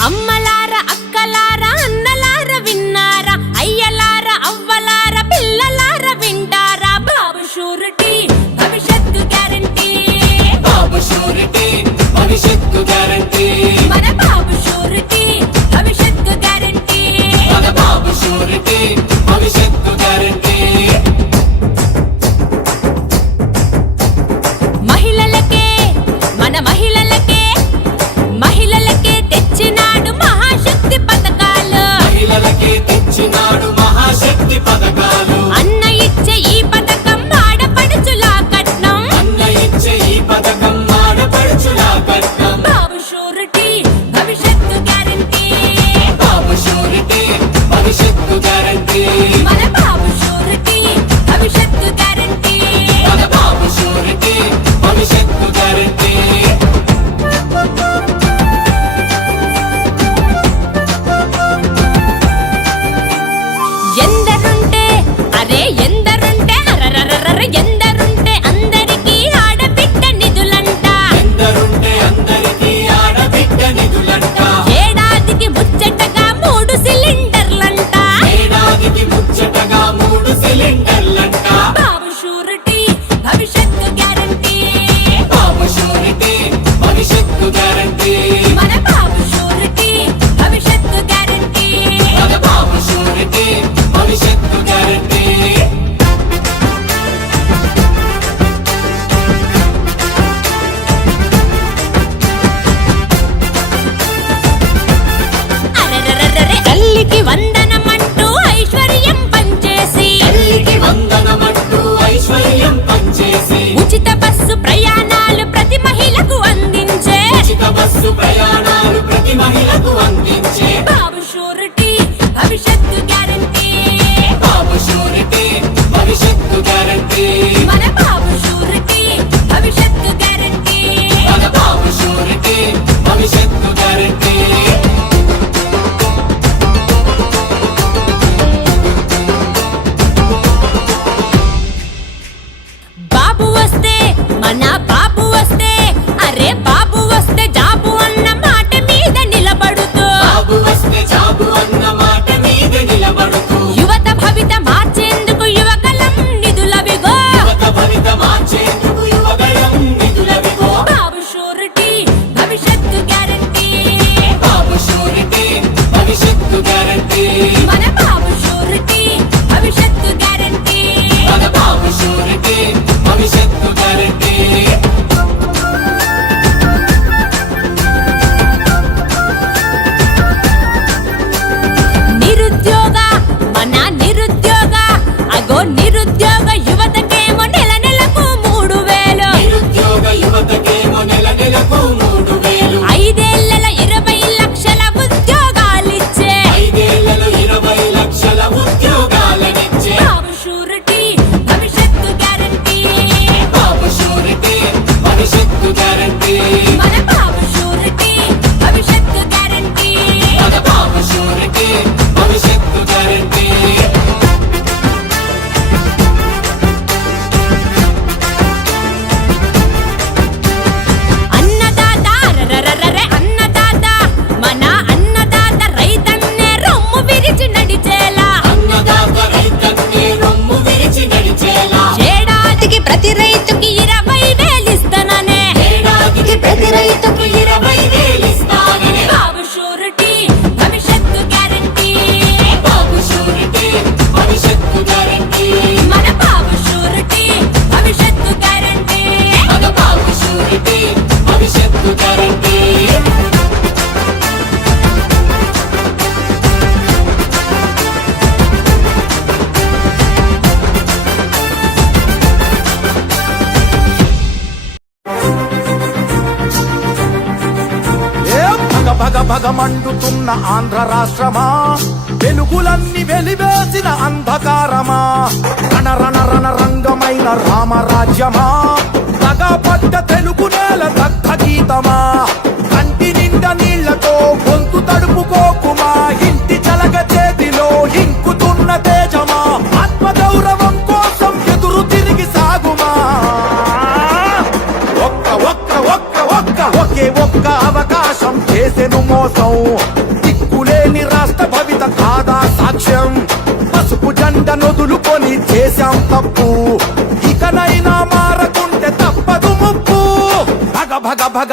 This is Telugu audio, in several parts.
అమ్మల to guarantee మండుతున్న ఆంధ్ర రాష్ట్రమా? వెలుగులన్నీ వెలివేసిన అంధకారమా? రణరణరణ రంగమైన రామరాజ్యమా? తగపడ్డ తెలుగు నేల దగ్గ గీతమా? చేశాం తప్పు ఇకనైనా మారకుంటే తప్పదు ముప్పు. భగ భగ భగ.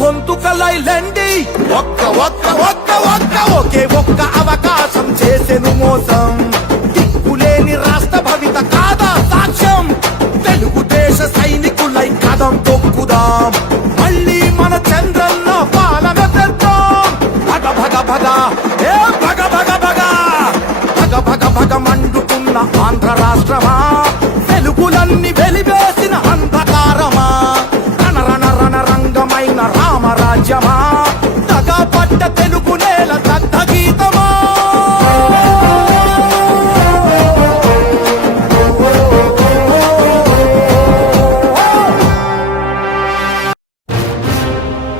గొంతుకలైలండి. ఒక్క ఒక్క ఒక్క ఒక్క ఒకే ఒక్క అవకాశం చేసెను మోసం. దిక్కులేని రాష్ట్ర భవిత కాదా సాక్ష్యం? తెలుగుదేశ సైనికులై కదం తొక్కుదాం. మళ్ళీ మన చంద్రన్న పాలన తెద్దాం భగ భగ భగ. ఏ భగ భగ భగ. భగ భగ భగ మండుతున్న Andhra రాష్ట్రమా? తెలుగులన్నీ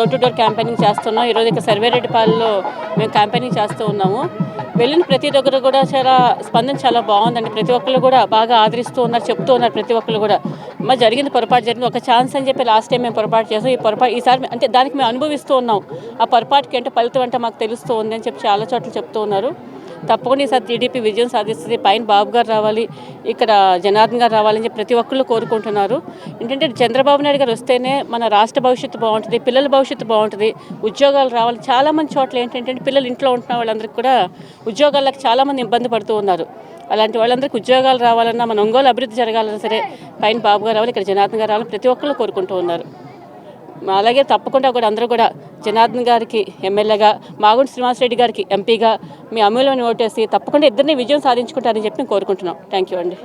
door to door campaigning చేస్తున్నాం. ఈరోజు ఇక్కడ సర్వేరెడ్డిపాలలో మేము క్యాంపెయినింగ్ చేస్తూ ఉన్నాము. వెళ్ళిన ప్రతి దగ్గర కూడా చాలా స్పందన చాలా బాగుందండి. ప్రతి ఒక్కరు కూడా బాగా ఆదరిస్తూ ఉన్నారు చెప్తూ ఉన్నారు ప్రతి ఒక్కరు కూడా. మా జరిగింది పొరపాటు జరిగింది. ఒక ఛాన్స్ అని చెప్పి లాస్ట్ టైం మేము పొరపాటు చేసాం. ఈ పొరపాటు ఈసారి అంటే దానికి మేము అనుభవిస్తూ ఉన్నాం. ఆ పొరపాటుకి అంటే ఫలితం అంటే మాకు తెలుస్తూ ఉంది అని చెప్పి చాలా చోట్ల చెప్తూ ఉన్నారు. తప్పకుండా ఈసారి టీడీపీ విజయం సాధిస్తుంది. పైన బాబు గారు రావాలి ఇక్కడ జనార్దన్ గారు రావాలని చెప్పి ప్రతి ఒక్కళ్ళు కోరుకుంటున్నారు. ఏంటంటే చంద్రబాబు నాయుడు గారు వస్తేనే మన రాష్ట్ర భవిష్యత్తు బాగుంటుంది పిల్లల భవిష్యత్తు బాగుంటుంది ఉద్యోగాలు రావాలి. చాలామంది చోట్ల ఏంటంటే పిల్లలు ఇంట్లో ఉంటున్న వాళ్ళందరికీ కూడా ఉద్యోగాలకు చాలామంది ఇబ్బంది పడుతూ ఉన్నారు. అలాంటి వాళ్ళందరికీ ఉద్యోగాలు రావాలన్నా మన ఒంగోలు అభివృద్ధి జరగాలన్నా సరే పైన బాబు గారు రావాలి ఇక్కడ జనార్దన్ గారు రావాలని ప్రతి ఒక్కళ్ళు కోరుకుంటూ ఉన్నారు. అలాగే తప్పకుండా కూడా అందరూ కూడా జనార్దన్ గారికి ఎమ్మెల్యేగా మాగుంటి శ్రీనివాసరెడ్డి గారికి ఎంపీగా మీ అమూల్యమైన ఓటేసి తప్పకుండా ఇద్దరిని విజయం సాధించుకుంటారని చెప్పి కోరుకుంటున్నాం. థ్యాంక్ యూ అండి.